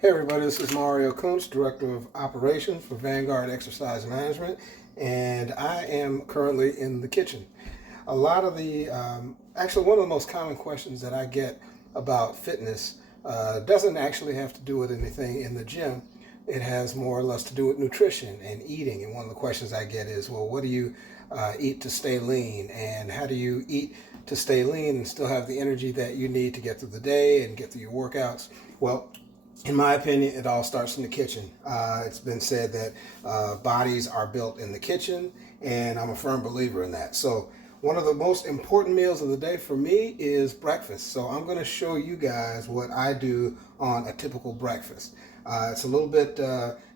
Hey everybody, this is Mario Kuntz, Director of Operations for Vanguard Exercise Management, and I am currently in the kitchen. A lot of the, actually one of the most common questions that I get about fitness doesn't actually have to do with anything in the gym. It has more or less to do with nutrition and eating, and one of the questions I get is, well, what do you eat to stay lean, and how do you eat to stay lean and still have the energy that you need to get through the day and get through your workouts? Well, in my opinion, it all starts in the kitchen. It's been said that bodies are built in the kitchen, and I'm a firm believer in that. So one of the most important meals of the day for me is breakfast. So I'm going to show you guys what I do on a typical breakfast. It's a little bit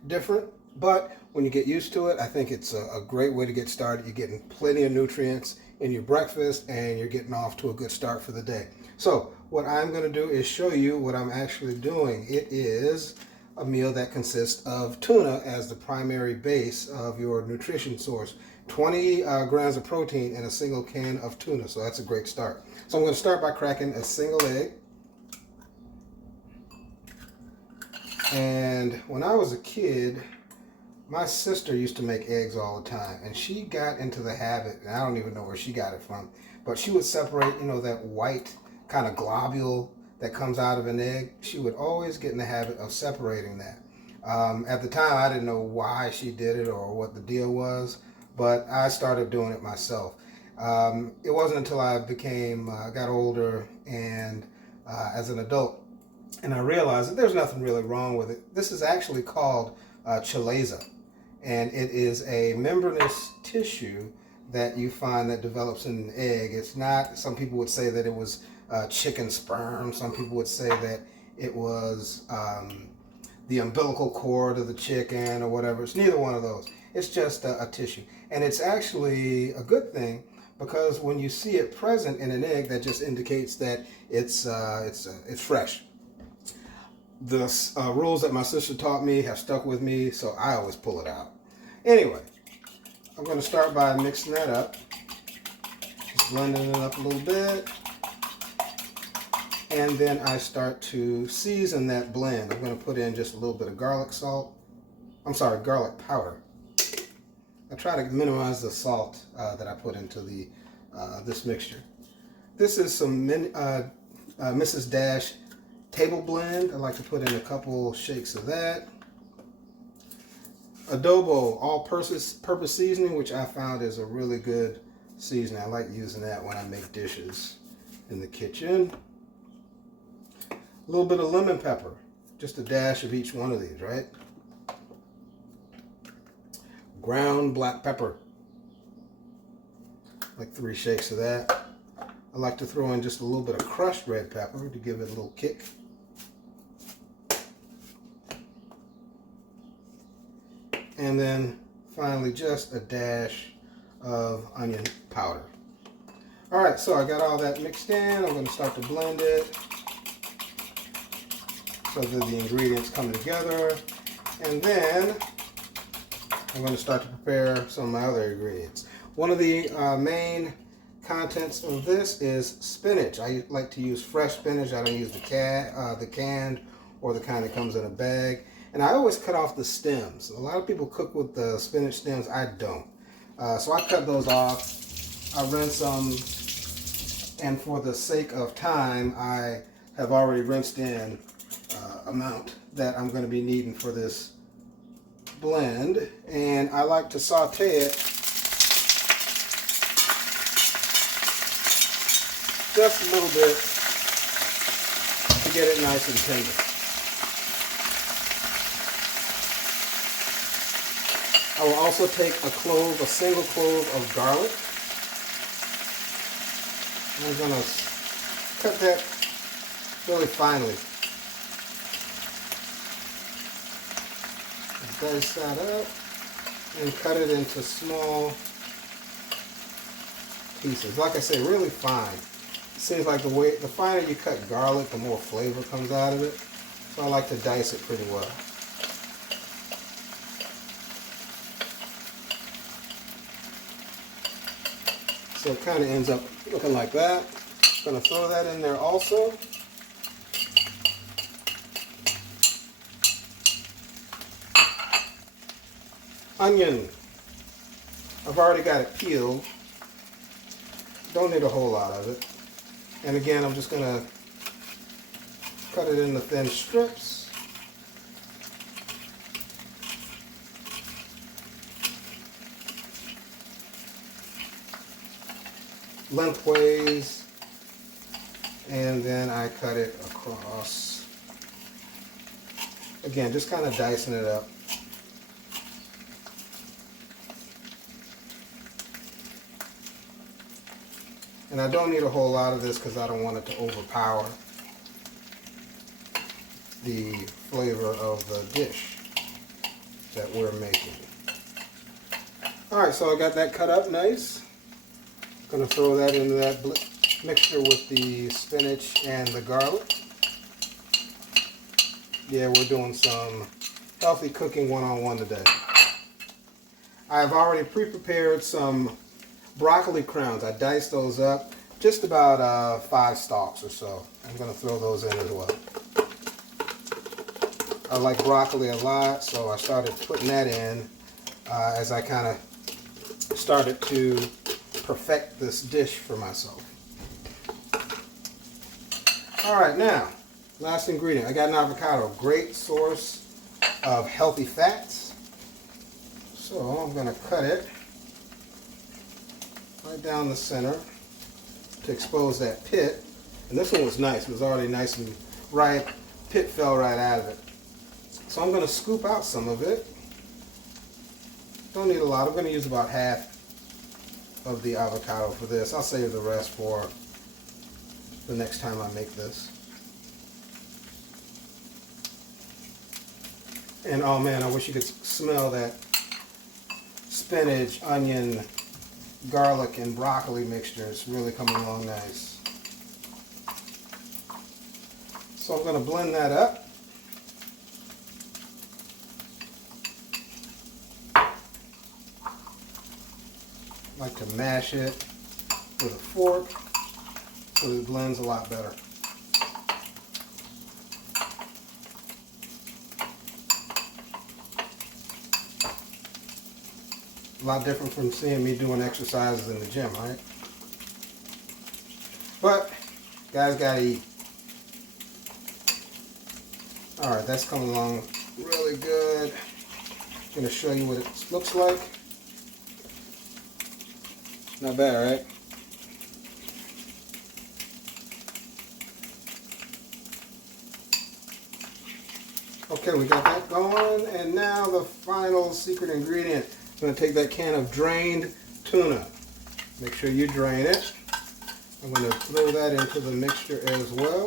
different, but when you get used to it, I think it's a great way to get started. You're getting plenty of nutrients in your breakfast, and you're getting off to a good start for the day. So what I'm going to do is show you what I'm actually doing. It is a meal that consists of tuna as the primary base of your nutrition source. 20 grams of protein in a single can of tuna, so that's a great start. So I'm going to start by cracking a single egg. And when I was a kid, my sister used to make eggs all the time, and she got into the habit, and I don't even know where she got it from, but she would separate, that white kind of globule that comes out of an egg. She would always get in the habit of separating that. At the time, I didn't know why she did it or what the deal was, but I started doing it myself. It wasn't until I got older and as an adult, and I realized that there's nothing really wrong with it. This is actually called chalaza, and it is a membranous tissue that you find that develops in an egg. It's not, some people would say that it was chicken sperm. Some people would say that it was the umbilical cord of the chicken or whatever. It's neither one of those. It's just a tissue. And it's actually a good thing, because when you see it present in an egg, that just indicates that it's fresh. The rules that my sister taught me have stuck with me, so I always pull it out. Anyway, I'm going to start by mixing that up. Just blending it up a little bit. And then I start to season that blend. I'm going to put in just a little bit of garlic powder. I try to minimize the salt that I put into this mixture. This is some Mrs. Dash table blend. I like to put in a couple shakes of that. Adobo all-purpose seasoning, which I found is a really good seasoning. I like using that when I make dishes in the kitchen. A little bit of lemon pepper, just a dash of each one of these, right? Ground black pepper, like 3 shakes of that. I like to throw in just a little bit of crushed red pepper to give it a little kick. And then finally just a dash of onion powder. All right, so I got all that mixed in. I'm going to start to blend it so that the ingredients come together. And then I'm going to start to prepare some of my other ingredients. One of the main contents of this is spinach. I like to use fresh spinach. I don't use the canned or the kind that comes in a bag. And I always cut off the stems. A lot of people cook with the spinach stems. I don't. So I cut those off. I rinse them. And for the sake of time, I have already rinsed in amount that I'm going to be needing for this blend. And I like to saute it just a little bit to get it nice and tender. I will also take a single clove of garlic. I'm going to cut that really finely. Dice that up and cut it into small pieces. Like I say, really fine. It seems like the finer you cut garlic, the more flavor comes out of it. So I like to dice it pretty well. So it kind of ends up looking like that. I'm going to throw that in there also. onion. I've already got it peeled. Don't need a whole lot of it. And again, I'm just going to cut it into thin strips. Lengthways. And then I cut it across. Again, just kind of dicing it up. And I don't need a whole lot of this because I don't want it to overpower the flavor of the dish that we're making. Alright, so I got that cut up nice. Going to throw that into that mixture with the spinach and the garlic. Yeah, we're doing some healthy cooking one-on-one today. I've already pre-prepared some broccoli crowns. I diced those up, just about 5 stalks or so. I'm going to throw those in as well. I like broccoli a lot, so I started putting that in as I kind of started to perfect this dish for myself. Alright, now, last ingredient. I got an avocado, great source of healthy fats. So I'm going to cut it right down the center to expose that pit. And this one was nice. It was already nice and ripe. Pit fell right out of it. So I'm going to scoop out some of it. Don't need a lot. I'm going to use about half of the avocado for this. I'll save the rest for the next time I make this. And oh man, I wish you could smell that spinach, onion, garlic, and broccoli mixture. It's really coming along nice. So I'm going to blend that up. I like to mash it with a fork so it blends a lot better. A lot different from seeing me doing exercises in the gym, right? But, guys gotta eat. Alright, that's coming along really good. I'm going to show you what it looks like. Not bad, right? Okay, we got that going, and now the final secret ingredient. I'm going to take that can of drained tuna. Make sure you drain it. I'm going to throw that into the mixture as well.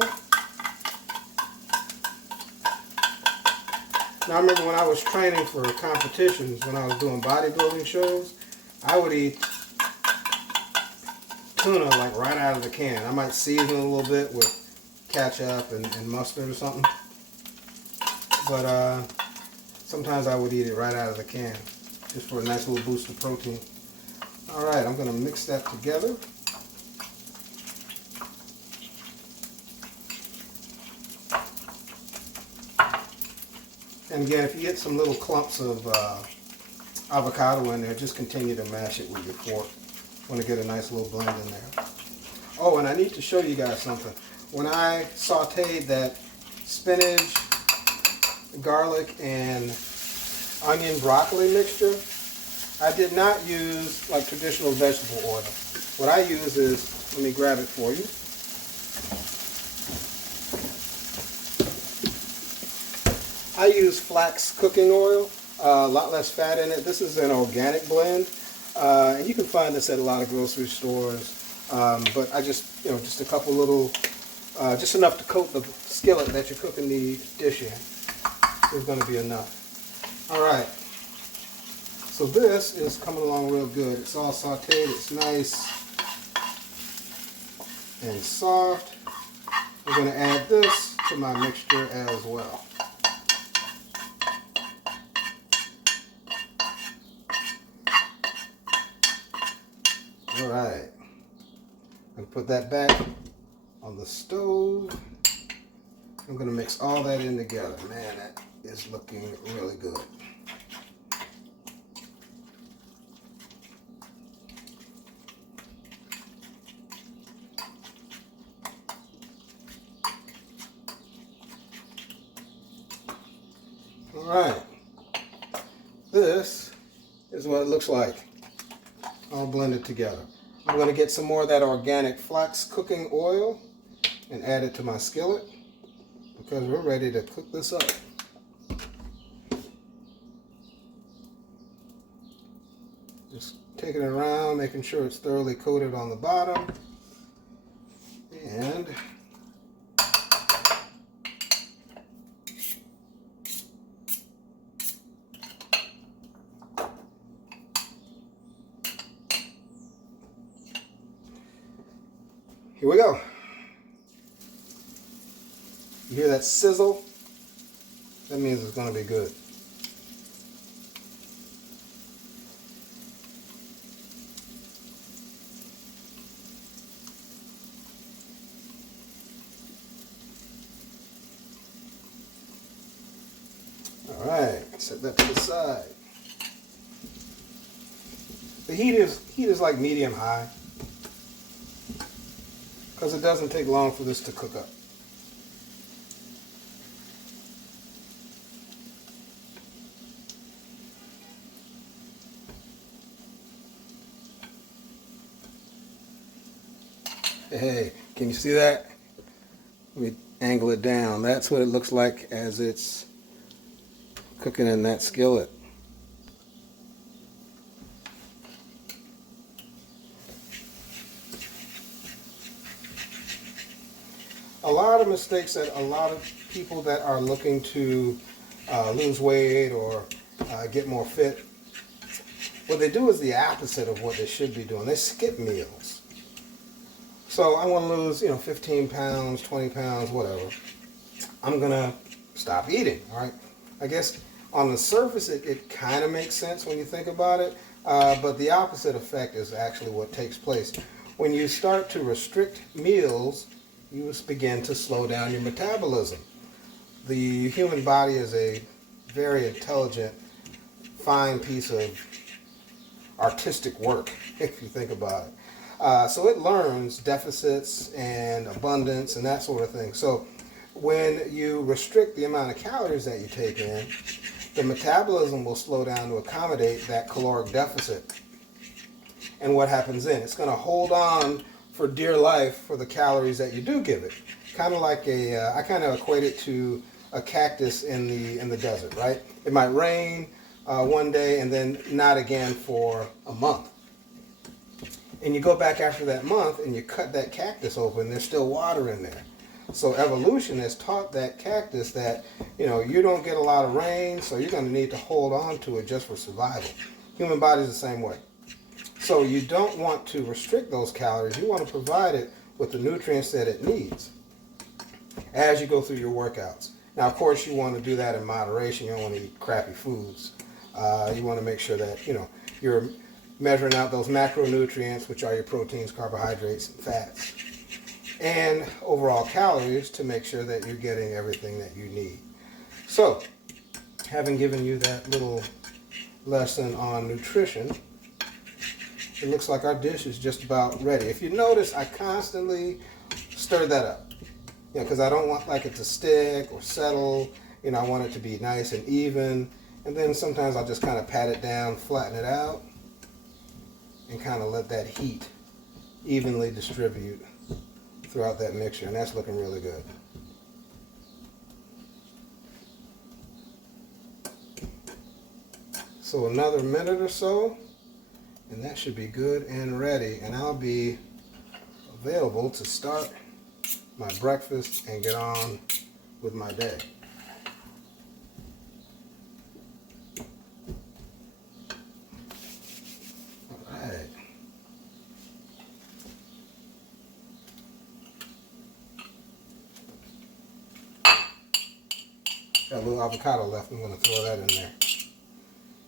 Now I remember when I was training for competitions, when I was doing bodybuilding shows, I would eat tuna like right out of the can. I might season it a little bit with ketchup and mustard or something. But sometimes I would eat it right out of the can, just for a nice little boost of protein. Alright, I'm going to mix that together. And again, if you get some little clumps of avocado in there, just continue to mash it with your fork. Want to get a nice little blend in there. Oh, and I need to show you guys something. When I sauteed that spinach, garlic, and onion broccoli mixture, I did not use like traditional vegetable oil. What I use is, let me grab it for you. I use Flax Cooking Oil, a lot less fat in it. This is an organic blend, and you can find this at a lot of grocery stores. But I just, just a couple little, just enough to coat the skillet that you're cooking the dish in. It's going to be enough. All right. So this is coming along real good. It's all sauteed. It's nice and soft. I'm going to add this to my mixture as well. All right. I'm going to put that back on the stove. I'm going to mix all that in together. Man, that is looking really good. Alright, this is what it looks like, all blended together. I'm going to get some more of that organic Flax Cooking Oil and add it to my skillet because we're ready to cook this up. Just taking it around, making sure it's thoroughly coated on the bottom. And here we go. You hear that sizzle? That means it's going to be good. All right, set that to the side. The heat is like medium high because it doesn't take long for this to cook up. Hey, can you see that? Let me angle it down. That's what it looks like as it's cooking in that skillet. A lot of mistakes that a lot of people that are looking to lose weight or get more fit, what they do is the opposite of what they should be doing. They skip meals. So I want to lose, 15 pounds, 20 pounds, whatever. I'm going to stop eating, all right? I guess on the surface it kind of makes sense when you think about it, but the opposite effect is actually what takes place. When you start to restrict meals, you begin to slow down your metabolism. The human body is a very intelligent, fine piece of artistic work, if you think about it. So it learns deficits and abundance and that sort of thing. So when you restrict the amount of calories that you take in, the metabolism will slow down to accommodate that caloric deficit. And what happens then? It's going to hold on for dear life for the calories that you do give it. Kind of like I kind of equate it to a cactus in the desert, right? It might rain one day and then not again for a month. And you go back after that month and you cut that cactus open, there's still water in there. So evolution has taught that cactus that, you don't get a lot of rain, so you're going to need to hold on to it just for survival. Human body is the same way. So you don't want to restrict those calories. You want to provide it with the nutrients that it needs as you go through your workouts. Now, of course, you want to do that in moderation. You don't want to eat crappy foods. You want to make sure that, you're measuring out those macronutrients, which are your proteins, carbohydrates, and fats, and overall calories to make sure that you're getting everything that you need. So, having given you that little lesson on nutrition, it looks like our dish is just about ready. If you notice, I constantly stir that up, because I don't want it to stick or settle. I want it to be nice and even. And then sometimes I'll just kind of pat it down, flatten it out, and kind of let that heat evenly distribute throughout that mixture. And that's looking really good. So another minute or so, and that should be good and ready. And I'll be available to start my breakfast and get on with my day. Got a little avocado left. I'm going to throw that in there.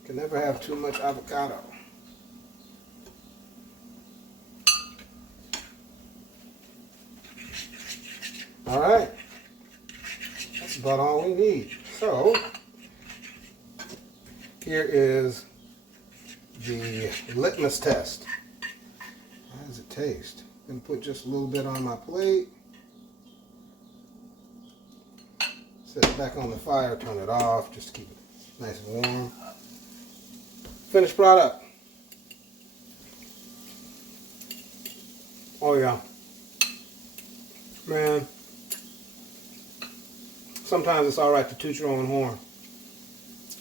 Can never have too much avocado. All right. That's about all we need. So, here is the litmus test. How does it taste? I'm going to put just a little bit on my plate. Set it back on the fire, turn it off, just to keep it Nice and warm. Finished product. Oh yeah. Man. Sometimes it's alright to toot your own horn.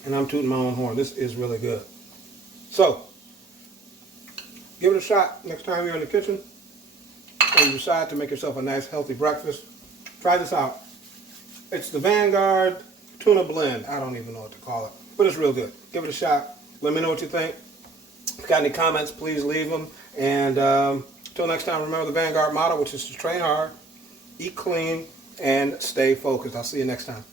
And I'm tooting my own horn. This is really good. So, give it a shot next time you're in the kitchen and you decide to make yourself a nice healthy breakfast. Try this out. It's the Vanguard tuna blend. I don't even know what to call it, but it's real good. Give it a shot. Let me know what you think. If you got any comments, please leave them. And until next time, remember the Vanguard motto, which is to train hard, eat clean, and stay focused. I'll see you next time.